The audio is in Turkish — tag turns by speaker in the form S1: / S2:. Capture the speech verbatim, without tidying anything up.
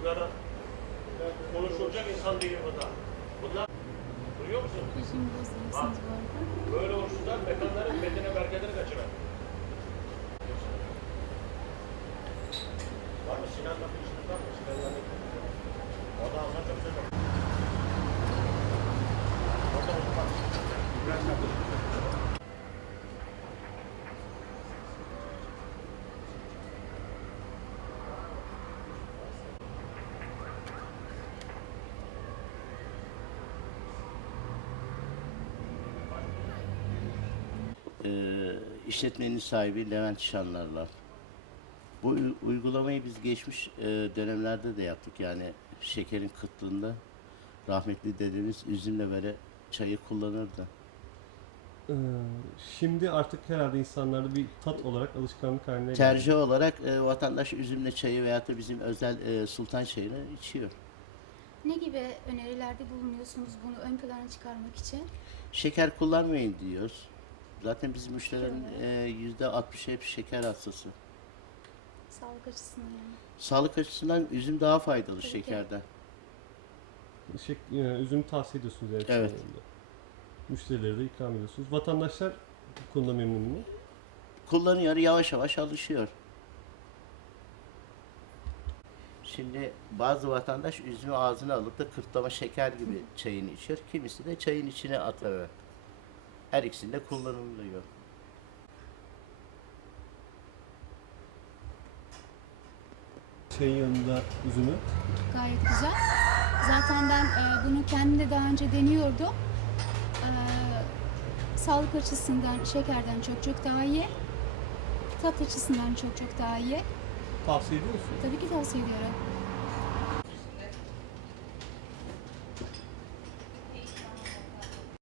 S1: bunlara konuşulacak insan değil bunlar. Bunlar, duyuyor musun?
S2: Rejimi bozdurursunuz bu arada.
S1: Böyle uğursuzlar mekanların bedene belgeleri kaçıran. Var mı Sinan'la bir işiniz var mı? Sinan'la bir işiniz var mı? O da alsan çok güzel olur. Orada olmaz. Biraz yaklaşık.
S3: Ee, işletmenin sahibi Levent Şanlarlar. Bu u- uygulamayı biz geçmiş e, dönemlerde de yaptık. Yani şekerin kıtlığında rahmetli dedemiz üzümle böyle çayı kullanırdı.
S4: Ee, Şimdi artık herhalde insanlarda bir tat olarak alışkanlık haline geldi.
S3: Tercih olarak e, vatandaş üzümle çayı veyahut da bizim özel e, sultan çayını içiyor.
S2: Ne gibi önerilerde bulunuyorsunuz bunu ön plana çıkarmak için?
S3: Şeker kullanmayın diyoruz. Zaten bizim müşterilerin e, yüzde altmışı hep şeker hastası.
S2: Sağlık açısından yani.
S3: Sağlık açısından üzüm daha faydalı
S2: Tabii ki.
S3: şekerden.
S4: Şey, e, üzüm tavsiye ediyorsunuz yani.
S3: Evet.
S4: çoğunlukla. Müşterilere de ikram ediyorsunuz. Vatandaşlar bu konuda memnun mu?
S3: Kullanıyor, yavaş yavaş alışıyor. Şimdi bazı vatandaş üzümü ağzına alıp da kırtlama şeker gibi çayını içiyor. Kimisi de çayın içine atar. Her ikisinde kullanılıyor.
S4: Çayın yanında üzümü.
S2: Gayet güzel. Zaten ben e, bunu kendim de daha önce deniyordum. E, sağlık açısından şekerden çok çok daha iyi. Tat açısından çok çok daha iyi.
S4: Tavsiye ediyor musunuz?
S2: Tabii ki tavsiye ediyorum.